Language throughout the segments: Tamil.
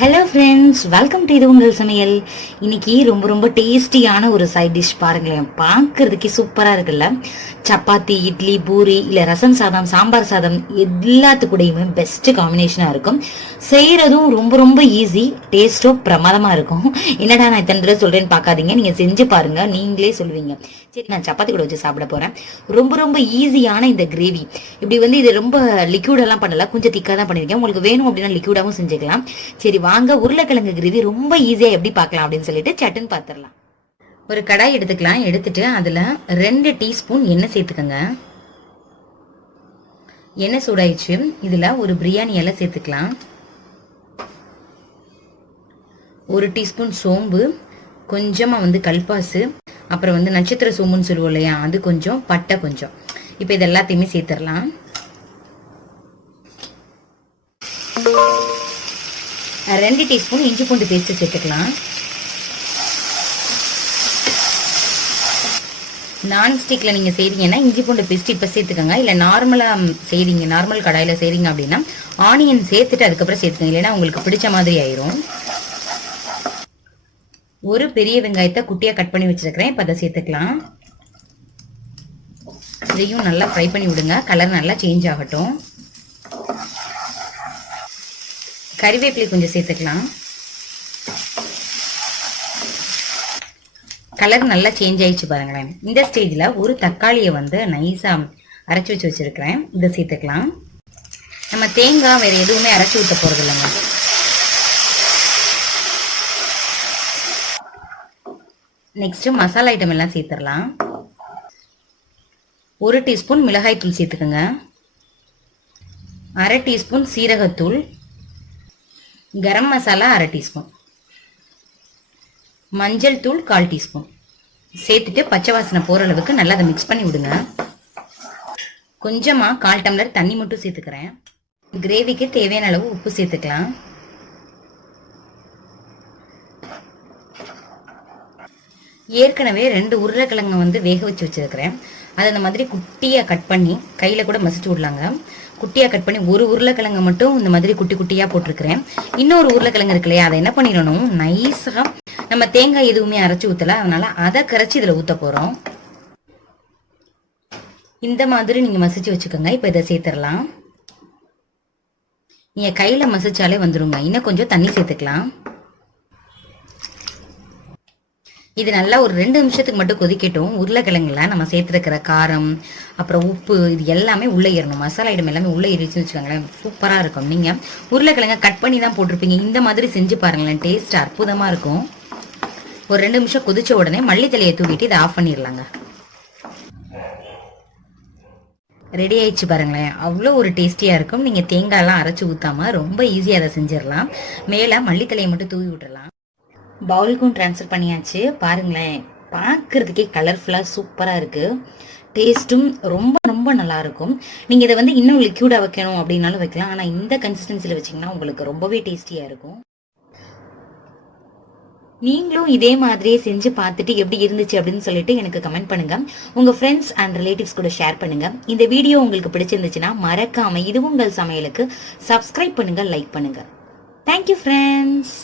ஹலோ ஃப்ரெண்ட்ஸ், வெல்கம் டு இது உங்கள் சமையல். இன்னைக்கு ரொம்ப ரொம்ப டேஸ்டியான ஒரு சைட் டிஷ் பாருங்களேன். பார்க்கறதுக்கே சூப்பராக இருக்குல்ல. சப்பாத்தி, இட்லி, பூரி இல்லை ரசம் சாதம், சாம்பார் சாதம் எல்லாத்துக்கூடையுமே பெஸ்ட் காம்பினேஷனாக இருக்கும். செய்கிறதும் ரொம்ப ரொம்ப ஈஸி, டேஸ்ட்டும் பிரமாதமாக இருக்கும். என்னடா நான் இத்தனை தடவை சொல்கிறேன்னு பார்க்காதீங்க, நீங்கள் செஞ்சு பாருங்க, நீங்களே சொல்லுவீங்க. சரி, நான் சப்பாத்தி கூட வச்சு சாப்பிட போகிறேன். ரொம்ப ரொம்ப ஈஸியான இந்த கிரேவி, இப்படி இது ரொம்ப லிக்யூடெல்லாம் பண்ணல, கொஞ்சம் திக்காக தான் பண்ணியிருக்கேன். உங்களுக்கு வேணும் அப்படின்னா லிக்யூடாகவும் செஞ்சுக்கலாம். சரி வாங்க, உருளைக்கிழங்கு கிரேவி ரொம்ப ஈஸியா எப்படி பார்க்கலாம் அப்படின்னு சொல்லிட்டு சட்டுன்னு பார்த்துடலாம். ஒரு கடாய் எடுத்துக்கலாம். எடுத்துட்டு அதுல 2 டீஸ்பூன் எண்ணெய் சேர்த்துக்கோங்க. எண்ணெய் சூடாயிடுச்சு. இதுல ஒரு பிரியாணி இலை சேர்த்துக்கலாம். 1 டீஸ்பூன் சோம்பு, கொஞ்சமா கல்பாசு, அப்புறம் நட்சத்திர சோம்புன்னு சொல்லுவோம் இல்லையா, அது கொஞ்சம், பட்டை கொஞ்சம். இப்போ இது எல்லாத்தையுமே சேர்த்துடலாம். 2 டீஸ்பூன் இஞ்சி பூண்டு பேஸ்ட் சேர்த்துக்கலாம். நான்ஸ்டிக்ல நீங்க செய்றீங்கன்னா இஞ்சி பூண்டு பேஸ்ட் இப்ப சேர்த்துக்கோங்க. இல்ல நார்மலா செய்றீங்க, நார்மல் கடாயில செய்றீங்க அப்படின்னா ஆனியன் சேர்த்துட்டு அதுக்கப்புறம் சேர்த்துக்கோங்க, இல்லைன்னா உங்களுக்கு பிடிச்ச மாதிரி ஆயிரும். ஒரு பெரிய வெங்காயத்தை குட்டியா கட் பண்ணி வச்சிருக்கிறேன். இப்ப அதை சேர்த்துக்கலாம். இதையும் நல்லா ஃப்ரை பண்ணி விடுங்க, கலர் நல்லா சேஞ்ச் ஆகட்டும். கறிவேப்பிலை கொஞ்சம் சேர்த்துக்கலாம். கலர் நல்லா சேஞ்ச் ஆயிடுச்சு பாருங்களேன். இந்த ஸ்டேஜ்ல ஒரு தக்காளியை நைஸா அரைச்சி வச்சிருக்கிறேன். இதை சேர்த்துக்கலாம். நம்ம தேங்காய் வேற எதுவுமே அரைச்சி ஊற்ற போறது இல்லைங்க. நெக்ஸ்ட் மசாலா ஐட்டம் எல்லாம் சேர்த்துடலாம். 1 டீஸ்பூன் மிளகாய் தூள் சேர்த்துக்கோங்க. 1/2 டீஸ்பூன் சீரகத்தூள், கரம் மசாலா 1/2 டீஸ்பூன், மஞ்சள் தூள் 1/4 டீஸ்பூன் சேர்த்துட்டு பச்சை வாசனை போற அளவுக்கு நல்லா அதை மிக்ஸ் பண்ணி விடுங்க. கொஞ்சமா 1/4 டம்ளர் தண்ணி மட்டும் சேர்த்துக்கிறேன். கிரேவிக்கு தேவையான அளவு உப்பு சேர்த்துக்கலாம். ஏற்கனவே 2 உருளைக்கிழங்கு வேக வச்சு வச்சிருக்கிறேன். அதை இந்த மாதிரி குட்டியா கட் பண்ணி கையில கூட மசிச்சு விடலாங்க. குட்டியா கட் பண்ணி ஒரு உருளைக்கிழங்கு மட்டும் இந்த மாதிரி குட்டி குட்டியா போட்டிருக்கிறேன். இன்னொரு உருளைக்கிழங்கு இருக்கு இல்லையா, அதை என்ன பண்ணிடணும், நைஸா நம்ம தேங்காய் எதுவுமே அரைச்சி ஊத்தல, அதனால அதை கரைச்சி இதுல ஊத்த போறோம். இந்த மாதிரி நீங்க மசிச்சு வச்சுக்கோங்க. இப்ப இதை சேர்த்துடலாம். நீங்க கையில மசிச்சாலே வந்துருங்க. இன்னும் கொஞ்சம் தண்ணி சேர்த்துக்கலாம். இது நல்லா ஒரு 2 நிமிஷத்துக்கு மட்டும் கொதிக்கட்டும். உருளைக்கிழங்குல நம்ம சேர்த்துருக்கிற காரம், அப்புறம் உப்பு, இது எல்லாமே உள்ளே ஏறணும். மசாலா ஐட்டம் எல்லாமே உள்ளே ஏறிச்சுன்னு வச்சுக்கோங்களேன், சூப்பராக இருக்கும். நீங்கள் உருளைக்கிழங்க கட் பண்ணி தான் போட்டிருப்பீங்க. இந்த மாதிரி செஞ்சு பாருங்களேன், டேஸ்ட் அற்புதமாக இருக்கும். ஒரு 2 நிமிஷம் கொதிச்ச உடனே மல்லித்தலையை தூக்கிட்டு இதை ஆஃப் பண்ணிடலாங்க. ரெடி ஆயிடுச்சு பாருங்களேன், அவ்வளோ ஒரு டேஸ்டியாக இருக்கும். நீங்கள் தேங்காயெல்லாம் அரைச்சி ஊற்றாமல் ரொம்ப ஈஸியாக அதை செஞ்சிடலாம். மேலே மல்லித்தலையை மட்டும் தூவி விட்டுடலாம். பவுலுக்கும் ட்ரான்ஸ்ஃபர் பண்ணியாச்சு. பாருங்களேன், பார்க்கறதுக்கே கலர்ஃபுல்லாக சூப்பராக இருக்கு. டேஸ்ட்டும் ரொம்ப ரொம்ப நல்லா இருக்கும். நீங்கள் இதை இன்னும் லிக்யூடாக வைக்கணும் அப்படின்னாலும் வைக்கலாம். ஆனால் இந்த கன்சிஸ்டன்சியில் வச்சிங்கன்னா உங்களுக்கு ரொம்பவே டேஸ்டியாக இருக்கும். நீங்களும் இதே மாதிரியே செஞ்சு பார்த்துட்டு எப்படி இருந்துச்சு அப்படின்னு சொல்லிட்டு எனக்கு கமெண்ட் பண்ணுங்க. உங்க ஃப்ரெண்ட்ஸ் அண்ட் ரிலேட்டிவ்ஸ் கூட ஷேர் பண்ணுங்க. இந்த வீடியோ உங்களுக்கு பிடிச்சிருந்துச்சுன்னா மறக்காம இது உங்கள் சமையலுக்கு சப்ஸ்கிரைப் பண்ணுங்க, லைக் பண்ணுங்க. Thank you friends.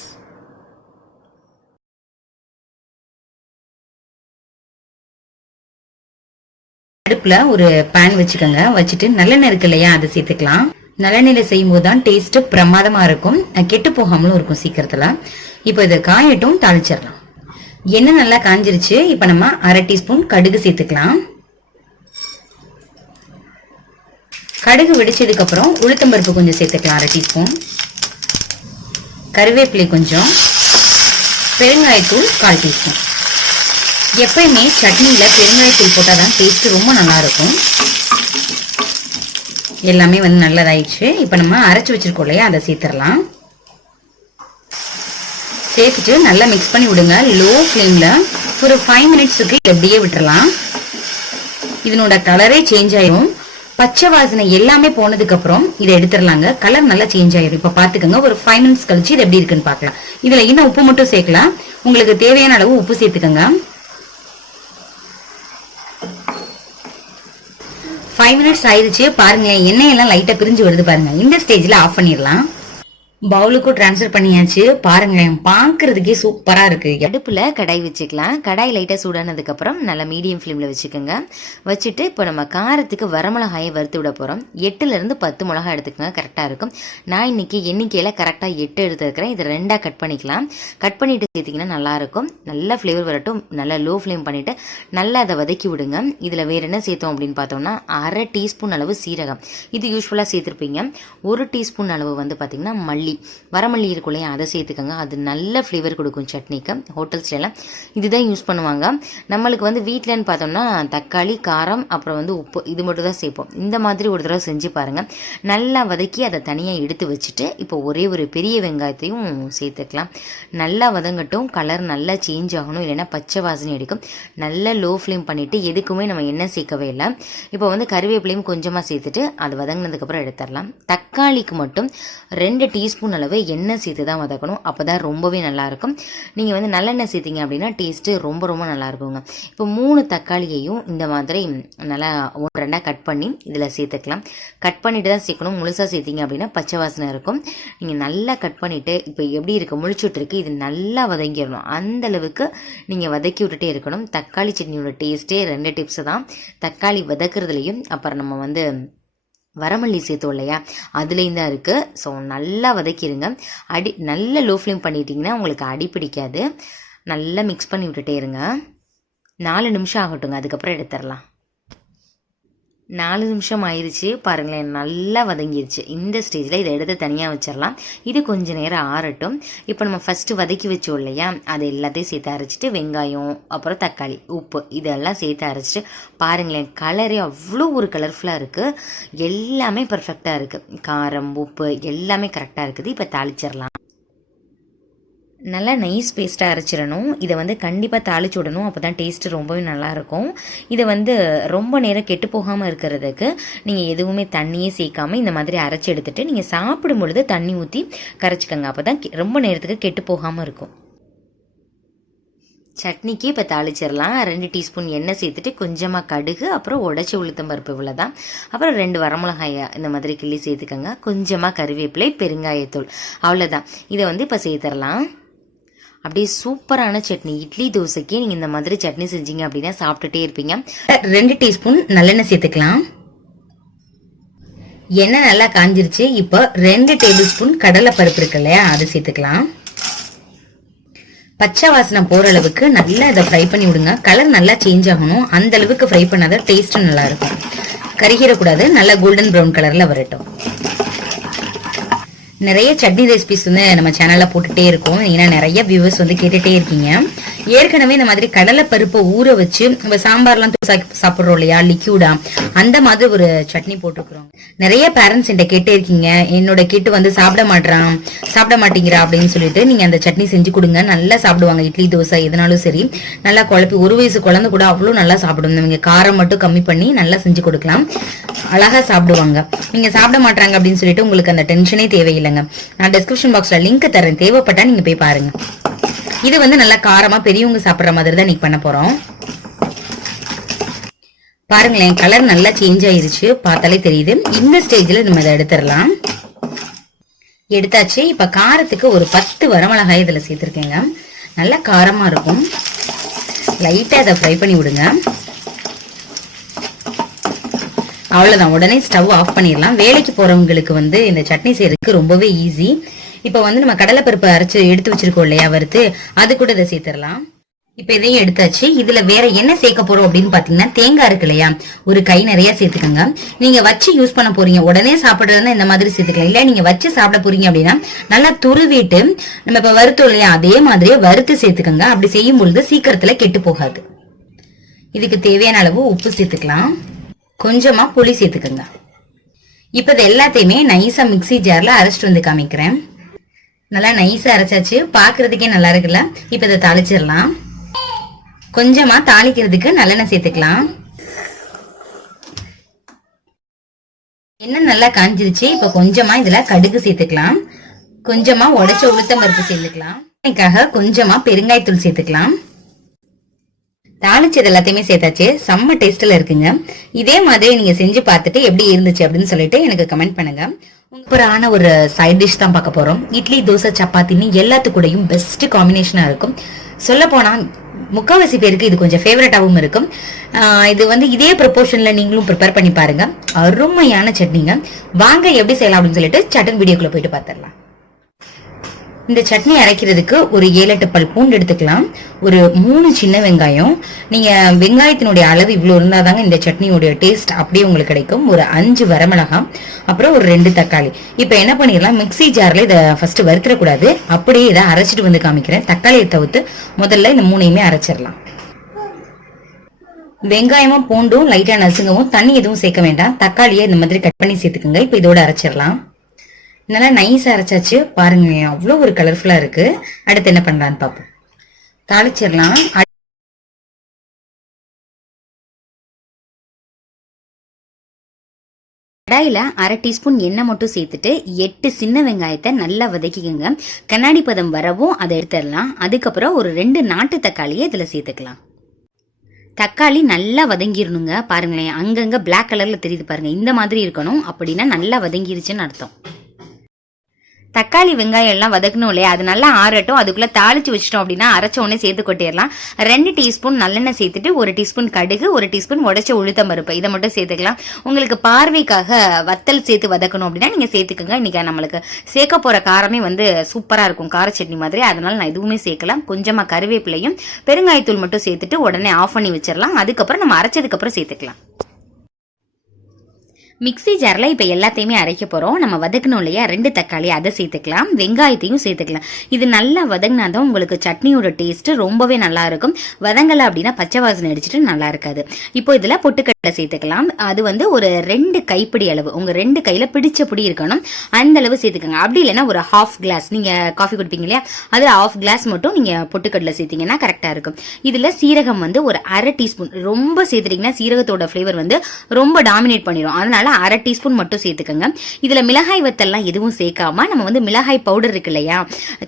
அடுப்புல ஒரு பேன் வச்சுக்கோங்க. வச்சுட்டு நல்லெண்ணெய் இருக்கு இல்லையா, அதை சேர்த்துக்கலாம். நல்லெண்ணெயில செய்யும் போது தான் டேஸ்ட் பிரமாதமா இருக்கும், கெட்டு போகாமலும் இருக்கும் சீக்கிரத்துல. இப்போ இதை காயட்டும், தாளிச்சிடலாம். எண்ணெய் நல்லா காஞ்சிருச்சு. இப்போ நம்ம 1/2 டீஸ்பூன் கடுகு சேர்த்துக்கலாம். கடுகு வெடிச்சதுக்கு அப்புறம் உளுத்தம்பருப்பு கொஞ்சம் சேர்த்துக்கலாம், 1/2 டீஸ்பூன். கருவேப்பிலை கொஞ்சம், பெருங்காயத்தூள் 1/4 டீஸ்பூன். எப்பயுமே சட்னியில பெருங்காயத்தூள் போட்டால் தான் டேஸ்ட் ரொம்ப நல்லா இருக்கும். எல்லாமே நல்லதாயிடுச்சு. இப்போ நம்ம அரைச்சி வச்சிருக்கோம் இல்லையா, அதை சேர்த்துடலாம். சேர்த்துட்டு நல்லா மிக்ஸ் பண்ணி விடுங்க. லோ ஃப்ளேம்ல ஒரு 5 மினிட்ஸுக்கு எப்படியே விட்டுறலாம். இதனோட கலரே சேஞ்ச் ஆயிரும். பச்சை வாசனை எல்லாமே போனதுக்கு அப்புறம் இதை எடுத்துடலாங்க. கலர் நல்லா சேஞ்ச் ஆயிரும். இப்ப பாத்துக்கோங்க, ஒரு 5 மினிட்ஸ் கழிச்சு இது எப்படி இருக்குன்னு பாக்கலாம். இதுல இன்னும் உப்பு மட்டும் சேர்க்கலாம். உங்களுக்கு தேவையான அளவு உப்பு சேர்த்துக்கோங்க. 5 மினிட்ஸ் ஆயிடுச்சு. பாருங்க, எண்ணெய் எல்லாம் லைட்டா பிரிஞ்சு வருது பாருங்க. இந்த ஸ்டேஜ்ல ஆஃப் பண்ணிடலாம். பவுலுக்கும் டிரான்ஸ்ஃபர் பண்ணியாச்சு. பாருங்களேன், பாக்குறதுக்கே சூப்பரா இருக்கு. அடுப்புல கடாய் வச்சுக்கலாம். கடாய் லைட்டா சூடானதுக்கு அப்புறம் நல்லா மீடியம் ஃப்ளேம்ல வச்சுக்கோங்க. வச்சுட்டு இப்போ நம்ம காரத்துக்கு வரமிளகாயை வறுத்து விட போறோம். 8ல இருந்து 10 மிளகாய் எடுத்துக்கோங்க, கரெக்டா இருக்கும். நான் இன்னைக்கு எண்ணிக்கையில கரெக்டா 8 எடுத்துருக்கிறேன். இது 2ஆ கட் பண்ணிக்கலாம். கட் பண்ணிட்டு சேர்த்தீங்கன்னா நல்லா இருக்கும். நல்ல ஃப்ளேவர் வரட்டும். நல்லா லோ ஃப்ளேம் பண்ணிட்டு நல்லா அதை வதக்கி விடுங்க. இதுல வேற என்ன சேர்த்தோம் அப்படின்னு பார்த்தோம்னா 1/2 டீஸ்பூன் அளவு சீரகம், இது யூஸ்வலா சேர்த்திருப்பீங்க. 1 டீஸ்பூன் அளவு வந்து பாத்தீங்கன்னா மல்லி, வரமல்லி இருக்கும் இல்லையா, அதை சேர்த்துக்கோங்க. அது நல்ல ஃப்ளேவர் கொடுக்கும் சட்னிக்கு. ஹோட்டல்ஸ்லாம் இதுதான் யூஸ் பண்ணுவாங்க. நம்மளுக்கு வந்து வீட்டிலன்னு பார்த்தோம்னா தக்காளி, காரம், அப்புறம் வந்து உப்பு, இது மட்டும் தான் சேர்ப்போம். இந்த மாதிரி ஒரு தடவை செஞ்சு பாருங்க. நல்லா வதக்கி அதை தனியாக எடுத்து வச்சுட்டு இப்போ ஒரே ஒரு பெரிய வெங்காயத்தையும் சேர்த்துக்கலாம். நல்லா வதங்கட்டும். கலர் நல்லா சேஞ்ச் ஆகணும், இல்லைன்னா பச்சை வாசனை அடிக்கும். நல்லா லோ ஃப்ளேம் பண்ணிட்டு எதுக்குமே நம்ம எண்ணெய் சேர்க்கவே இல்லை. இப்போ வந்து கருவேப்பிலையும் கொஞ்சமாக சேர்த்துட்டு அது வதங்கினதுக்கப்புறம் எடுத்துடலாம். தக்காளிக்கு மட்டும் 2 டீஸ்பூன் அளவு எண்ணெய் சேர்த்து தான் வதக்கணும். அப்போதான் ரொம்பவே நல்லாயிருக்கும். நீங்கள் வந்து நல்லெண்ணெய் சேர்த்திங்க அப்படின்னா டேஸ்ட்டு ரொம்ப ரொம்ப நல்லா இருக்குங்க. இப்போ 3 தக்காளியையும் இந்த மாதிரி நல்லா 1-2 கட் பண்ணி இதில் சேர்த்துக்கலாம். கட் பண்ணிட்டு தான் சேர்க்கணும். முழுசாக சேர்த்திங்க அப்படின்னா பச்சை வாசனை இருக்கும். நீங்கள் நல்லா கட் பண்ணிவிட்டு இப்போ எப்படி இருக்குது, முழிச்சுட்ருக்கு, இது நல்லா வதங்கிடணும். அந்த அளவுக்கு நீங்கள் வதக்கி விட்டுட்டே இருக்கணும். தக்காளி சட்னியோட டேஸ்ட்டே 2 டிப்ஸு தான். தக்காளி வதக்குறதுலையும் அப்புறம் நம்ம வந்து வரமல்லி சேர்த்தோம் இல்லையா, அதுலேயும் தான் இருக்குது. ஸோ நல்லா வதக்கிடுங்க. நல்ல லோ ஃப்ளேம் பண்ணிட்டீங்கன்னா உங்களுக்கு அடி பிடிக்காது. நல்லா மிக்ஸ் பண்ணி விட்டுட்டே இருங்க. 4 நிமிஷம் ஆகட்டுங்க, அதுக்கப்புறம் எடுத்துடலாம். 4 நிமிஷம் ஆயிடுச்சு. பாருங்களேன், நல்லா வதங்கிடுச்சு. இந்த ஸ்டேஜில் இதை எடுத்து தனியாக வச்சிடலாம். இது கொஞ்சம் நேரம் ஆறட்டும். இப்போ நம்ம ஃபஸ்ட்டு வதக்கி வச்சோம் இல்லையா, அது எல்லாத்தையும் சேர்த்து அரைச்சிட்டு வெங்காயம், அப்புறம் தக்காளி, உப்பு, இதெல்லாம் சேர்த்து அரைச்சிட்டு பாருங்களேன், கலரே அவ்வளோ ஒரு கலர்ஃபுல்லாக இருக்குது. எல்லாமே பர்ஃபெக்டாக இருக்குது. காரம், உப்பு எல்லாமே கரெக்டாக இருக்குது. இப்போ தாளிச்சிடலாம். நல்லா நைஸ் பேஸ்ட்டாக அரைச்சிடணும். இதை வந்து கண்டிப்பாக தாளிச்சு விடணும். அப்போ தான் டேஸ்ட்டு ரொம்பவே நல்லாயிருக்கும். இதை வந்து ரொம்ப நேரம் கெட்டு போகாமல் இருக்கிறதுக்கு நீங்கள் எதுவுமே தண்ணியே சேர்க்காமல் இந்த மாதிரி அரைச்சி எடுத்துகிட்டு நீங்கள் சாப்பிடும் பொழுது தண்ணி ஊற்றி கரைச்சிக்கோங்க. அப்போ தான் ரொம்ப நேரத்துக்கு கெட்டு போகாமல் இருக்கும். சட்னிக்கு இப்போ தாளிச்சிடலாம். 2 டீஸ்பூன் எண்ணெய் சேர்த்துட்டு கொஞ்சமாக கடுகு, அப்புறம் உடச்சி உளுத்தம் பருப்பு, இவ்வளோ தான். அப்புறம் 2 வரமிளகாயை இந்த மாதிரி கிள்ளி சேர்த்துக்கோங்க. கொஞ்சமாக கருவேப்பிலை, பெருங்காயத்தூள், அவ்வளோதான். இதை வந்து இப்போ சேர்த்துடலாம். அப்படியே சூப்பரான சட்னி. இட்லி, தோசைக்கு நீங்கள் இந்த மாதிரி சட்னி செஞ்சீங்க அப்படின்னா சாப்பிட்டுட்டே இருப்பீங்க. 2 டீஸ்பூன் நல்லெண்ணெய் சேர்த்துக்கலாம். எண்ணெய் நல்லா காஞ்சிருச்சு. இப்போ 2 டேபிள் ஸ்பூன் கடலை பருப்பு இருக்கு இல்லையா, அது சேர்த்துக்கலாம். பச்சை வாசனை போற அளவுக்கு நல்லா இதை ஃப்ரை பண்ணி விடுங்க. கலர் நல்லா சேஞ்ச் ஆகணும். அந்த அளவுக்கு ஃப்ரை பண்ணாதான் டேஸ்ட்டும் நல்லா இருக்கும். கருகிடக்கூடாது. நல்லா கோல்டன் ப்ரௌன் கலர்ல வரட்டும். நிறைய சட்னி ரெசிபிஸ் வந்து நம்ம சேனல்ல போட்டுட்டே இருக்கோம். ஏன்னா நிறைய வியூவர்ஸ் வந்து கேட்டுட்டே இருக்கீங்க. ஏற்கனவே இந்த மாதிரி கடலை பருப்பை ஊற வச்சு நம்ம சாம்பார்லாம் சாப்பிட்றோம் இல்லையா, லிக்யூடா, அந்த மாதிரி ஒரு சட்னி போட்டுக்கிறோம். நிறைய பேரண்ட்ஸ் என்கிட்ட கேட்டே இருக்கீங்க, என்னோட கிட்டு வந்து சாப்பிட மாட்டேங்கிறா அப்படின்னு சொல்லிட்டு நீங்க அந்த சட்னி செஞ்சு கொடுங்க. நல்லா சாப்பிடுவாங்க. இட்லி, தோசை எதுனாலும் சரி நல்லா குழப்பி. 1 வயசு குழந்தை கூட அவ்வளோ நல்லா சாப்பிடும். நீங்க காரம் மட்டும் கம்மி பண்ணி நல்லா செஞ்சு கொடுக்கலாம். அழகா சாப்பிடுவாங்க. நீங்க சாப்பிட மாட்டாங்க அப்படின்னு சொல்லிட்டு உங்களுக்கு அந்த டென்ஷனே தேவையில்லைங்க. நான் டிஸ்கிரிப்ஷன் பாக்ஸ்ல லிங்க் தரேன், தேவைப்பட்டா நீங்க போய் பாருங்க. இது வந்து நல்லா காரமா பெரியவங்க சாப்பிடுற மாதிரி தான் நீங்க பண்ண போறோம். பாருங்களேன், கலர் நல்லா சேஞ்ச் ஆயிருச்சு, பார்த்தாலே தெரியுது. இந்த ஸ்டேஜ்ல நம்ம இதை எடுத்துடலாம். எடுத்தாச்சு. இப்ப காரத்துக்கு ஒரு 10 வரமிளகாய் இதுல சேர்த்திருக்கேங்க. நல்லா காரமா இருக்கும். லைட்டா இதை ஃப்ரை பண்ணி விடுங்க. அவ்வளவுதான். உடனே ஸ்டவ் ஆஃப் பண்ணிடலாம். வேலைக்கு போறவங்களுக்கு வந்து இந்த சட்னி செய்யறதுக்கு ரொம்பவே ஈஸி. இப்ப வந்து நம்ம கடலைப்பருப்பு அரைச்சு எடுத்து வச்சிருக்கோம் இல்லையா, வறுத்து, அது கூட இதை சேர்த்துடலாம். இப்ப இதையும் எடுத்தாச்சு. இதுல வேற என்ன சேர்க்க போறோம் அப்படின்னு பாத்தீங்கன்னா தேங்காய் இருக்கு இல்லையா, ஒரு கை நிறைய சேர்த்துக்கோங்க. நீங்க வச்சு யூஸ் பண்ண போறீங்க, உடனே சாப்பிடுறதுனா இந்த மாதிரி சேர்த்துக்கலாம். இல்ல நீங்க வச்சு சாப்பிட போறீங்க அப்படின்னா நல்லா துருவிட்டு நம்ம இப்ப வறுத்தோம் இல்லையா, அதே மாதிரியே வறுத்து சேர்த்துக்கோங்க. அப்படி செய்யும் பொழுது சீக்கிரத்துல கெட்டு போகாது. இதுக்கு தேவையான அளவு உப்பு சேர்த்துக்கலாம். கொஞ்சமா புளி சேர்த்துக்கோங்க. இப்ப இது எல்லாத்தையுமே நைஸா மிக்ஸி ஜார்ல அரைச்சிட்டு வந்து காமிக்கிறேன். நல்லா நைஸா அரைச்சாச்சு. பாக்குறதுக்கே நல்லா இருக்குல்ல. இப்ப இதை தாளிச்சிடலாம். கொஞ்சமா தாளிக்கிறதுக்கு நல்லெண்ணெய் சேர்த்துக்கலாம். எண்ணெய் நல்லா காஞ்சிருச்சு. இப்ப கொஞ்சமா இதுல கடுகு சேர்த்துக்கலாம். கொஞ்சமா உடைச்ச உளுத்தம் பருப்பு சேர்த்துக்கலாம். கொஞ்சமா பெருங்காயத்தூள் சேர்த்துக்கலாம். தாளிச்சது எல்லாத்தையுமே சேர்த்தாச்சு. செம்ம டேஸ்ட்ல இருக்குங்க. இதே மாதிரி நீங்க செஞ்சு பார்த்துட்டு எப்படி இருந்துச்சு அப்படின்னு சொல்லிட்டு எனக்கு கமெண்ட் பண்ணுங்க. சூப்பரான ஒரு சைட் டிஷ் தான் பார்க்க போறோம். இட்லி, தோசை, சப்பாத்தின்னு எல்லாத்துக்கூடையும் பெஸ்ட் காம்பினேஷனா இருக்கும். சொல்ல போனா முக்காவாசி பேருக்கு இது கொஞ்சம் ஃபேவரட்டாவும் இருக்கும். இது வந்து இதே ப்ரொபோர்ஷன்ல நீங்களும் ப்ரிப்பேர் பண்ணி பாருங்க. அருமையான சட்னிங்க. வாங்க எப்படி செய்யலாம் அப்படின்னு சொல்லிட்டு சட்டன் வீடியோக்குள்ள போயிட்டு பார்த்துடலாம். இந்த சட்னி அரைக்கிறதுக்கு ஒரு 7-8 பல் பூண்டு எடுத்துக்கலாம். ஒரு 3 சின்ன வெங்காயம். நீங்க வெங்காயத்தினுடைய அளவு இவ்வளவு இருந்தாதாங்க இந்த சட்னியோட டேஸ்ட் அப்படியே உங்களுக்கு கிடைக்கும். ஒரு 5 வரமிளகாய், அப்புறம் ஒரு 2 தக்காளி. இப்ப என்ன பண்ணிடலாம், மிக்ஸி ஜார்ல இதை ஃபர்ஸ்ட் வறுத்துற கூடாது, அப்படியே இதை அரைச்சிட்டு வந்து காமிக்கிறேன். தக்காளியை தவிர்த்து முதல்ல இந்த 3ஐயுமே அரைச்சிடலாம். வெங்காயமும் பூண்டும் லைட்டா நசுங்கவும், தண்ணி எதுவும் சேர்க்க வேண்டாம். தக்காளியை இந்த மாதிரி கட் பண்ணி சேர்த்துக்குங்க. இப்ப இதோட அரைச்சிடலாம். நல்லா நைஸா அரைச்சாச்சு பாருங்க, அவ்வளவு ஒரு கலர்ஃபுல்லா இருக்கு. அடுத்து என்ன பண்ணலான்னு பார்ப்போம். தாளிச்சிடலாம். கடாயில் 1/2 டீஸ்பூன் எண்ணெய் மட்டும் சேர்த்துட்டு 8 சின்ன வெங்காயத்தை நல்லா வதக்கிக்கோங்க. கண்ணாடி பதம் வரவும் அதை எடுத்துடலாம். அதுக்கப்புறம் ஒரு 2 நாட்டு தக்காளியை இதில் சேர்த்துக்கலாம். தக்காளி நல்லா வதங்கிடணுங்க. பாருங்களேன், அங்கங்க பிளாக் கலர்ல தெரியுது பாருங்க, இந்த மாதிரி இருக்கணும். அப்படின்னா நல்லா வதங்கிருச்சுன்னு அர்த்தம். தக்காளி வெங்காயம் எல்லாம் வதக்கணும் இல்லையா, அது நல்லா ஆறட்டும். அதுக்குள்ள தாளிச்சு வச்சிட்டோம் அப்படின்னா அரைச்ச உடனே சேர்த்து கொட்டிடலாம். 2 டீஸ்பூன் நல்லெண்ணெய் சேர்த்துட்டு 1 டீஸ்பூன் கடுகு, 1 டீஸ்பூன் உடைச்ச உளுத்தம் பருப்பு, இதை மட்டும் சேர்த்துக்கலாம். உங்களுக்கு பார்வைக்காக வத்தல் சேர்த்து வதக்கணும் அப்படின்னா நீங்க சேர்த்துக்கோங்க. இன்னைக்கு நம்மளுக்கு சேர்க்க போற காரமே வந்து சூப்பரா இருக்கும், கார சட்னி மாதிரி. அதனால நான் எதுவுமே சேர்க்கலாம். கொஞ்சமா கருவேப்பிலையும் பெருங்காயத்தூள் மட்டும் சேர்த்துட்டு உடனே ஆஃப் பண்ணி வச்சிடலாம். அதுக்கப்புறம் நம்ம அரைச்சதுக்கு அப்புறம் சேர்த்துக்கலாம். மிக்ஸி ஜாரில் இப்போ எல்லாத்தையுமே அரைக்க போகிறோம். நம்ம வதக்கணும் இல்லையா, 2 தக்காளி, அதை சேர்த்துக்கலாம். வெங்காயத்தையும் சேர்த்துக்கலாம். இது நல்லா வதங்கினா தான் உங்களுக்கு சட்னியோட டேஸ்ட்டு ரொம்பவே நல்லா இருக்கும். வதங்கலை அப்படின்னா பச்சை வாசனை அடிச்சுட்டு நல்லா இருக்காது. இப்போ இதில் பொட்டுக்கடலை சேர்த்துக்கலாம். அது வந்து ஒரு 2 கைப்பிடி அளவு, உங்கள் 2 கையில் பிடிச்ச பிடி இருக்கணும், அந்த அளவு சேர்த்துக்கோங்க. அப்படி இல்லைன்னா ஒரு 1/2 கிளாஸ், நீங்கள் காஃபி குடிப்பீங்க இல்லையா, அதில் 1/2 கிளாஸ் மட்டும் நீங்கள் பொட்டுக்கடலை சேர்த்தீங்கன்னா கரெக்டாக இருக்கும். இதில் சீரகம் வந்து ஒரு 1/2 டீஸ்பூன். ரொம்ப சேர்த்துட்டிங்கன்னா சீரகத்தோட ஃப்ளேவர் வந்து ரொம்ப டாமினேட் பண்ணிடும். அதனால 1/2 டீஸ்பூன் மட்டும் சேர்த்துக்கோங்க. இதுல மிளகாய் வத்தல்லாம் எதுவும் சேர்க்காம நம்ம வந்து மிளகாய் பவுடர் இருக்கு இல்லையா,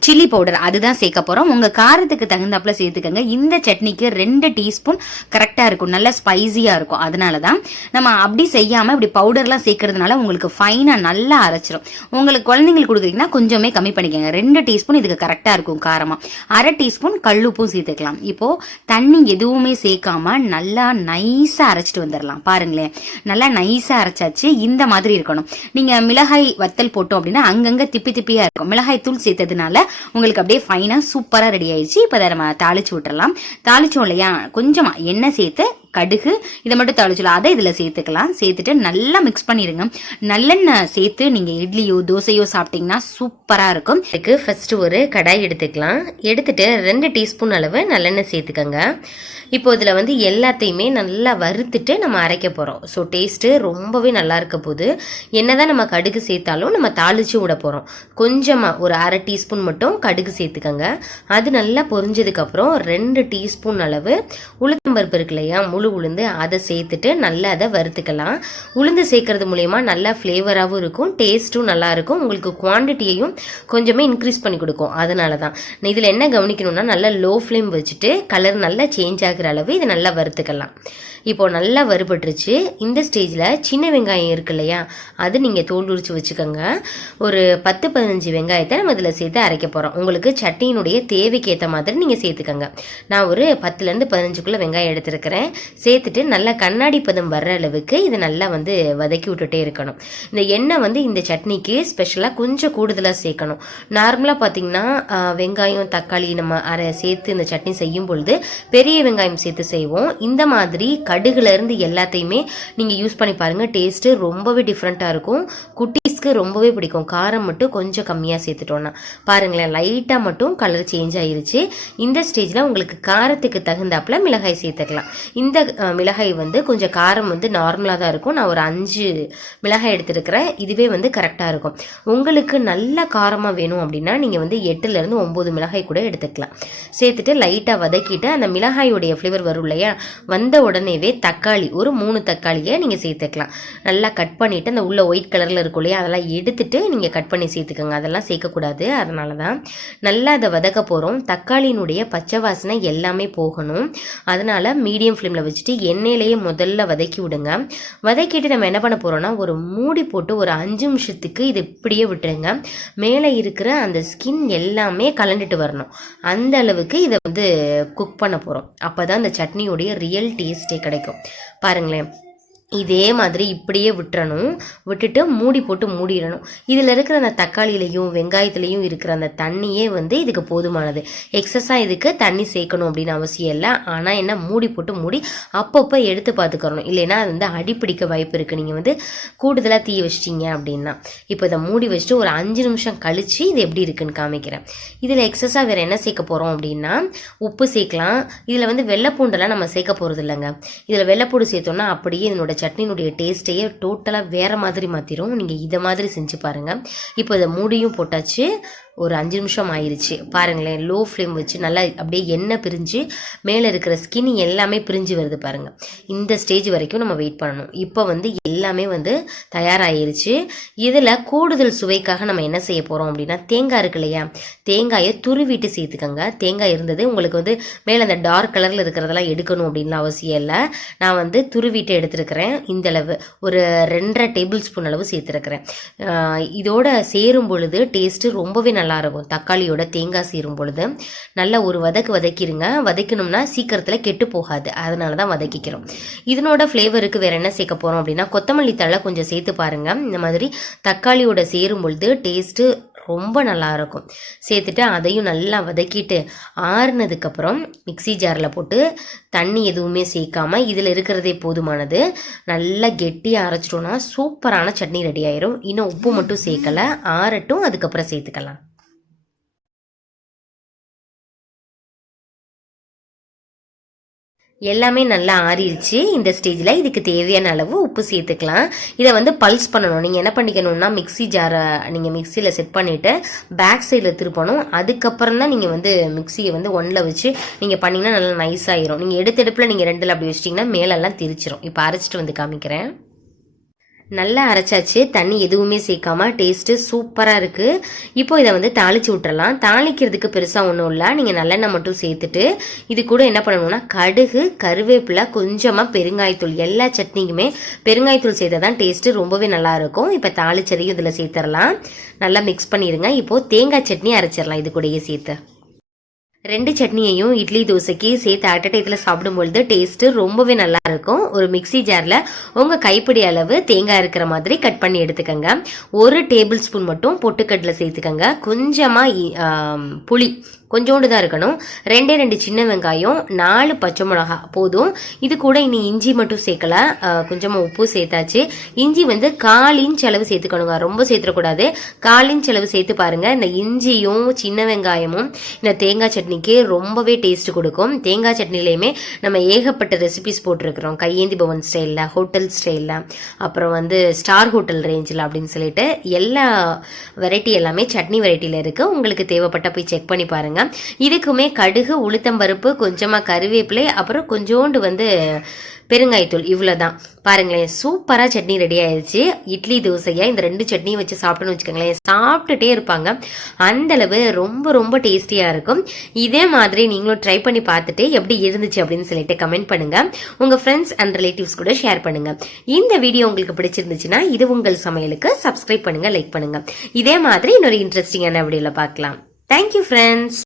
சில்லி பவுடர், அதுதான் சேர்க்க போறோம். உங்க காரத்துக்கு தகுந்தாப்புல சேர்த்துக்கோங்க. இந்த சட்னிக்கு 2 டீஸ்பூன் கரெக்டா இருக்கும், நல்ல ஸ்பைசியா இருக்கும். அதனாலதான் நம்ம அப்படி செய்யாம இப்படி பவுடர்லாம் சேர்க்கறதுனால உங்களுக்கு ஃபைனா நல்லா அரைச்சிரும். உங்களுக்கு குழந்தைங்களுக்கு கொடுக்குறீங்கன்னா கொஞ்சமே கம்மி பண்ணிக்கோங்க. 2 டீஸ்பூன் இதுக்கு கரெக்டா இருக்கும் காரமா. 1/2 டீஸ்பூன் கல்லுப்பும் சேர்த்துக்கலாம். இப்போ தண்ணி எதுவுமே சேர்க்காம நல்லா நைஸா அரைச்சிட்டு வந்துடலாம். பாருங்களேன், நல்லா நைஸா அரைச்சாச்சு. இந்த மாதிரி இருக்கணும். நீங்க மிளகாய் வத்தல் போட்டோம் அப்படின்னா அங்கங்க திப்பி திப்பியா இருக்கும். மிளகாய் தூள் சேர்த்ததுனால உங்களுக்கு அப்படியே ஃபைனா சூப்பரா ரெடி ஆயிடுச்சு. இப்ப அதை நம்ம தாளிச்சு விட்டுறலாம். தாளிச்சோம் இல்லையா, கொஞ்சமா எண்ணெய் சேர்த்து கடுகு இதை மட்டும் தாளிச்சலாம், அதை இதுல சேர்த்துக்கலாம். சேர்த்துட்டு நல்லா மிக்ஸ் பண்ணிருங்க. நல்லெண்ணெய் சேர்த்து நீங்க இட்லியோ தோசையோ சாப்பிட்டீங்கன்னா சூப்பரா இருக்கும். இதுக்கு ஃபர்ஸ்ட் ஒரு கடாய் எடுத்துக்கலாம். எடுத்துட்டு 2 டீஸ்பூன் அளவு நல்லெண்ணெய் சேர்த்துக்கங்க. இப்போ இதில் வந்து எல்லாத்தையுமே நல்லா வறுத்துட்டு நம்ம அரைக்க போகிறோம். ஸோ டேஸ்ட்டு ரொம்பவே நல்லா இருக்க போது. என்னதான் நம்ம கடுகு சேர்த்தாலும் நம்ம தாளிச்சு விட போகிறோம். கொஞ்சமாக ஒரு 1/2 டீஸ்பூன் மட்டும் கடுகு சேர்த்துக்கங்க. அது நல்லா பொரிஞ்சதுக்கப்புறம் 2 டீஸ்பூன் அளவு உளுத்தம்பருப்பு இருக்கு இல்லையா, முழு உளுந்து, அதை சேர்த்துட்டு நல்லா அதை வறுத்துக்கலாம். உளுந்து சேர்க்கறது மூலயமா நல்லா ஃப்ளேவராகவும் இருக்கும், டேஸ்ட்டும் நல்லா இருக்கும். உங்களுக்கு குவான்டிட்டியையும் கொஞ்சமே இன்க்ரீஸ் பண்ணி கொடுக்கும். அதனால தான் இதில் என்ன கவனிக்கணும்னா, நல்லா லோ ஃப்ளேம் வச்சுட்டு கலர் நல்லா சேஞ்ச் ஆகிற அளவு இதை நல்லா வறுத்துக்கலாம். இப்போ நல்லா வறுபட்டுருச்சு. இந்த ஸ்டேஜில் சின்ன வெங்காயம் இருக்கு இல்லையா, அது நீங்கள் தோல் உரிச்சு வச்சுக்கோங்க. ஒரு 10-15 வெங்காயத்தை நம்ம இதில் சேர்த்து அரைக்க போகிறோம். உங்களுக்கு சட்னியினுடைய தேவைக்கு ஏற்ற மாதிரி நீங்கள் சேர்த்துக்கோங்க. நான் ஒரு 10லேருந்து 15 வெங்காயம் எடுத்துருக்கிறேன். சேர்த்துட்டு நல்லா கண்ணாடி பதம் வர்ற அளவுக்கு இதை நல்லா வந்து வதக்கி விட்டுட்டே இருக்கணும். இந்த எண்ணெய் வந்து இந்த சட்னிக்கு ஸ்பெஷலாக கொஞ்சம் கூடுதலாக சேர்க்கணும். நார்மலாக பார்த்தீங்கன்னா வெங்காயம் தக்காளி நம்ம சேர்த்து இந்த சட்னி செய்யும் பொழுது பெரிய வெங்காயம் சேர்த்து செய்வோம். இந்த மாதிரி கடுகுல இருந்து எல்லாத்தையுமே நீங்க யூஸ் பண்ணி பாருங்க. டேஸ்ட் ரொம்பவே டிஃப்ரெண்டா இருக்கும். குட்டீஸ்க்கு ரொம்பவே பிடிக்கும். காரம் மட்டும் கொஞ்சம் கம்மியா சேர்த்துட்டோம்னா பாருங்களேன், லைட்டா மட்டும் கலர் சேஞ்ச் ஆயிருச்சு. இந்த ஸ்டேஜ்ல உங்களுக்கு காரத்துக்கு தகுந்தாப்புல மிளகாய் சேர்த்துக்கலாம். இந்த மிளகாய் வந்து கொஞ்சம் காரம் வந்து நார்மலா தான் இருக்கும். நான் ஒரு 5 மிளகாய் எடுத்துருக்கிறேன். இதுவே வந்து கரெக்டா இருக்கும். உங்களுக்கு நல்ல காரமா வேணும் அப்படின்னா நீங்க வந்து 8லேருந்து 9 மிளகாய் கூட எடுத்துக்கலாம். சேர்த்துட்டு லைட்டா வதக்கிட்டு அந்த மிளகாயோடைய ஃப்ளேவர் வரும் இல்லையா, வந்த உடனேவே தக்காளி ஒரு 3 தக்காளியை நீங்க சேர்த்துக்கலாம். நல்லா கட் பண்ணிட்டு அந்த உள்ள ஒயிட் கலர்ல இருக்கும் இல்லையா, அதெல்லாம் அதெல்லாம் எடுத்துட்டு நீங்கள் கட் பண்ணி சேர்த்துக்கோங்க. அதெல்லாம் சேர்க்கக்கூடாது. அதனால தான் நல்லா அதை வதக்க போகிறோம். தக்காளியினுடைய பச்சை வாசனை எல்லாமே போகணும். அதனால் மீடியம் ஃப்ளேமில் வச்சுட்டு எண்ணெயிலேயே முதல்ல வதக்கி விடுங்க. வதக்கிட்டு நம்ம என்ன பண்ண போகிறோம்னா ஒரு மூடி போட்டு ஒரு 5 நிமிஷத்துக்கு இது இப்படியே விட்டுருங்க. மேலே இருக்கிற அந்த ஸ்கின் எல்லாமே கலண்டுட்டு வரணும். அந்த அளவுக்கு இதை வந்து குக் பண்ண போகிறோம். அப்போ தான் இந்த சட்னியோடைய ரியல் டேஸ்ட்டே கிடைக்கும். பாருங்களேன், இதே மாதிரி இப்படியே விட்டுறணும். விட்டுட்டு மூடி போட்டு மூடிடணும். இதில் இருக்கிற அந்த தக்காளியிலையும் வெங்காயத்துலேயும் இருக்கிற அந்த தண்ணியே வந்து இதுக்கு போதுமானது. எக்ஸஸாக இதுக்கு தண்ணி சேர்க்கணும் அப்படின்னு அவசியம் இல்லை. ஆனால் என்ன, மூடி போட்டு மூடி அப்பப்போ எடுத்து பார்த்துக்கறணும். இல்லைன்னா அது வந்து அடிப்பிடிக்க வாய்ப்பு இருக்குது. நீங்கள் வந்து கூடுதலாக தீ வச்சிட்டிங்க அப்படின்னா. இப்போ இதை மூடி வச்சுட்டு ஒரு 5 நிமிஷம் கழித்து இது எப்படி இருக்குன்னு காமிக்கிறேன். இதில் எக்ஸஸாக வேறு என்ன சேர்க்க போகிறோம் அப்படின்னா உப்பு சேர்க்கலாம். இதில் வந்து வெள்ளைப்பூண்டெல்லாம் நம்ம சேர்க்க போகிறது இல்லைங்க. இதில் வெள்ளைப்பூண்டு சேர்த்தோம்னா அப்படியே இதனோட சட்னியினுடைய டேஸ்ட்டையே டோட்டலாக வேறு மாதிரி மாற்றிடும். நீங்கள் இதை மாதிரி செஞ்சு பாருங்கள். இப்போ இதை மூடியும் போட்டாச்சு. ஒரு 5 நிமிஷம் ஆயிடுச்சு. பாருங்களேன், லோ ஃப்ளேம் வச்சு நல்லா அப்படியே எண்ணெய் பிரிஞ்சு மேலே இருக்கிற ஸ்கின் எல்லாமே பிரிஞ்சு வருது பாருங்கள். இந்த ஸ்டேஜ் வரைக்கும் நம்ம வெயிட் பண்ணணும். இப்போ வந்து எல்லாமே வந்து தயாராகிருச்சு. இதில் கூடுதல் சுவைக்காக நம்ம என்ன செய்ய போகிறோம் அப்படின்னா தேங்காய் இருக்கு இல்லையா, தேங்காயை துருவிட்டு சேர்த்துக்கோங்க. தேங்காய் இருந்தது உங்களுக்கு வந்து மேலே அந்த டார்க் கலரில் இருக்கிறதெல்லாம் எடுக்கணும் அப்படின்னு அவசியம் இல்லை. நான் வந்து துருவிட்டு எடுத்துருக்கிறேன். இந்தளவு ஒரு 2.5 டேபிள் ஸ்பூன் அளவு சேர்த்துருக்கிறேன். இதோட சேரும் பொழுது டேஸ்ட்டு ரொம்பவே நல்லாயிருக்கும். தக்காளியோட தேங்காய் சேரும் பொழுது நல்லா ஒரு வதக்கிடுங்க. வதக்கணும்னா சீக்கிரத்தில் கெட்டு போகாது. அதனால தான் வதக்கிக்கிறோம். இதனோட ஃப்ளேவருக்கு வேறு என்ன சேர்க்க போகிறோம் அப்படின்னா கொத்தமல்லி தழை கொஞ்சம் சேர்த்து பாருங்கள். இந்த மாதிரி தக்காளியோட சேரும் பொழுது டேஸ்ட்டு ரொம்ப நல்லாயிருக்கும். சேர்த்துட்டு அதையும் நல்லா வதக்கிட்டு ஆறுனதுக்கப்புறம் மிக்சி ஜாரில் போட்டு தண்ணி எதுவுமே சேர்க்காம இதில் இருக்கிறதே போதுமானது நல்லா கெட்டியாக அரைச்சிட்டோன்னா சூப்பரான சட்னி ரெடி ஆயிரும். இன்னும் உப்பு மட்டும் சேர்க்கலை, ஆறட்டும், அதுக்கப்புறம் சேர்த்துக்கலாம். எல்லாமே நல்லா ஆறிடுச்சு. இந்த ஸ்டேஜில் இதுக்கு தேவையான அளவு உப்பு சேர்த்துக்கலாம். இதை வந்து பல்ஸ் பண்ணணும். நீங்கள் என்ன பண்ணிக்கணும்னா மிக்சி ஜாரை நீங்கள் மிக்சியில் செட் பண்ணிவிட்டு பேக் சைடில் திருப்பணும். அதுக்கப்புறம் தான் நீங்கள் வந்து மிக்சியை வந்து 1ல் வச்சு நீங்கள் பண்ணிங்கன்னா நல்லா நைஸாகிடும். நீங்கள் எடுத்தெடுப்பில் நீங்கள் 2ல் அப்படி வச்சிட்டிங்கன்னா மேலெல்லாம் திரிச்சிரும். இப்போ அரைச்சிட்டு வந்து காமிக்கிறேன். நல்லா அரைச்சாச்சு. தண்ணி எதுவுமே சேர்க்காம டேஸ்ட்டு சூப்பராக இருக்குது. இப்போ இதை வந்து தாளித்து விட்டுறலாம். தாளிக்கிறதுக்கு பெருசாக ஒன்றும் இல்லை. நீங்கள் நல்லெண்ணெய் மட்டும் சேர்த்துட்டு இது கூட என்ன பண்ணணும்னா கடுகு, கருவேப்பிலை, கொஞ்சமாக பெருங்காயத்தூள். எல்லா சட்னிக்குமே பெருங்காயத்தூள் சேர்த்தா தான் டேஸ்ட்டு ரொம்பவே நல்லாயிருக்கும். இப்போ தாளிச்சதையும் இதில் சேர்த்துடலாம். நல்லா மிக்ஸ் பண்ணிடுங்க. இப்போது தேங்காய் சட்னி அரைச்சிடலாம் இது கூடயே சேர்த்து. 2 சட்னியையும் இட்லி தோசைக்கு சேர்த்து அட்டடையத்தில் சாப்பிடும்பொழுது டேஸ்ட்டு ரொம்பவே நல்லா இருக்கும். ஒரு மிக்சி ஜாரில் உங்கள் கைப்பிடி அளவு தேங்காய் இருக்கிற மாதிரி கட் பண்ணி எடுத்துக்கோங்க. 1 டேபிள் ஸ்பூன் மட்டும் பொட்டுக்கடலை சேர்த்துக்கோங்க. கொஞ்சமாக புளி கொஞ்சோண்டு தான் இருக்கணும். 2 சின்ன வெங்காயம், 4 பச்சை மிளகா போதும். இது கூட இனி இஞ்சி மட்டும் சேர்க்கல. கொஞ்சமாக உப்பு சேர்த்தாச்சு. இஞ்சி வந்து 1/4 இன்ச் அளவு சேர்த்துக்கணுங்க. ரொம்ப சேர்த்துடக்கூடாது. 1/4 இன்ச் அளவு சேர்த்து பாருங்க. இந்த இஞ்சியும் சின்ன வெங்காயமும் இந்த தேங்காய் சட்னிக்கு ரொம்பவே டேஸ்ட் கொடுக்கும். தேங்காய் சட்னிலையுமே நம்ம ஏகப்பட்ட ரெசிபிஸ் போட்டிருக்கிறோம். கையேந்தி பவன் ஸ்டைலில், ஹோட்டல் ஸ்டைலில், அப்புறம் வந்து ஸ்டார் ஹோட்டல் ரேஞ்சில் அப்படின்னு சொல்லிட்டு எல்லா வெரைட்டி எல்லாமே சட்னி வெரைட்டியில் இருக்குது. உங்களுக்கு தேவைப்பட்ட போய் செக் பண்ணி பாருங்க. இதுக்குமே கடுகு, உளுத்தம்பருப்பு, கொஞ்சமா கருவேப்பிலை, அப்புறம் கொஞ்சோண்டு வந்து பெருங்காயத்தூள், இவ்வளவுதான். பாருங்களேன், சூப்பரா சட்னி ரெடி ஆயிடுச்சு. இட்லி தோசையா இந்த 2 சட்னியும் வச்சு சாப்பிட்டோன்னு வச்சுக்கோங்களேன், சாப்பிட்டுட்டே இருப்பாங்க. அந்த அளவு ரொம்ப ரொம்ப டேஸ்டியா இருக்கும். இதே மாதிரி நீங்களும் ட்ரை பண்ணி பார்த்துட்டு எப்படி இருந்துச்சு அப்படின்னு சொல்லிட்டு கமெண்ட் பண்ணுங்க. உங்க ஃப்ரெண்ட்ஸ் அண்ட் ரிலேட்டிவ்ஸ் கூட ஷேர் பண்ணுங்க. இந்த வீடியோ உங்களுக்கு பிடிச்சிருந்துச்சுன்னா இது உங்கள் சமையலுக்கு சப்ஸ்கிரைப் பண்ணுங்க, லைக் பண்ணுங்க. இதே மாதிரி இன்னொரு இன்ட்ரெஸ்டிங்கான வீடியோல பார்க்கலாம். Thank you, friends.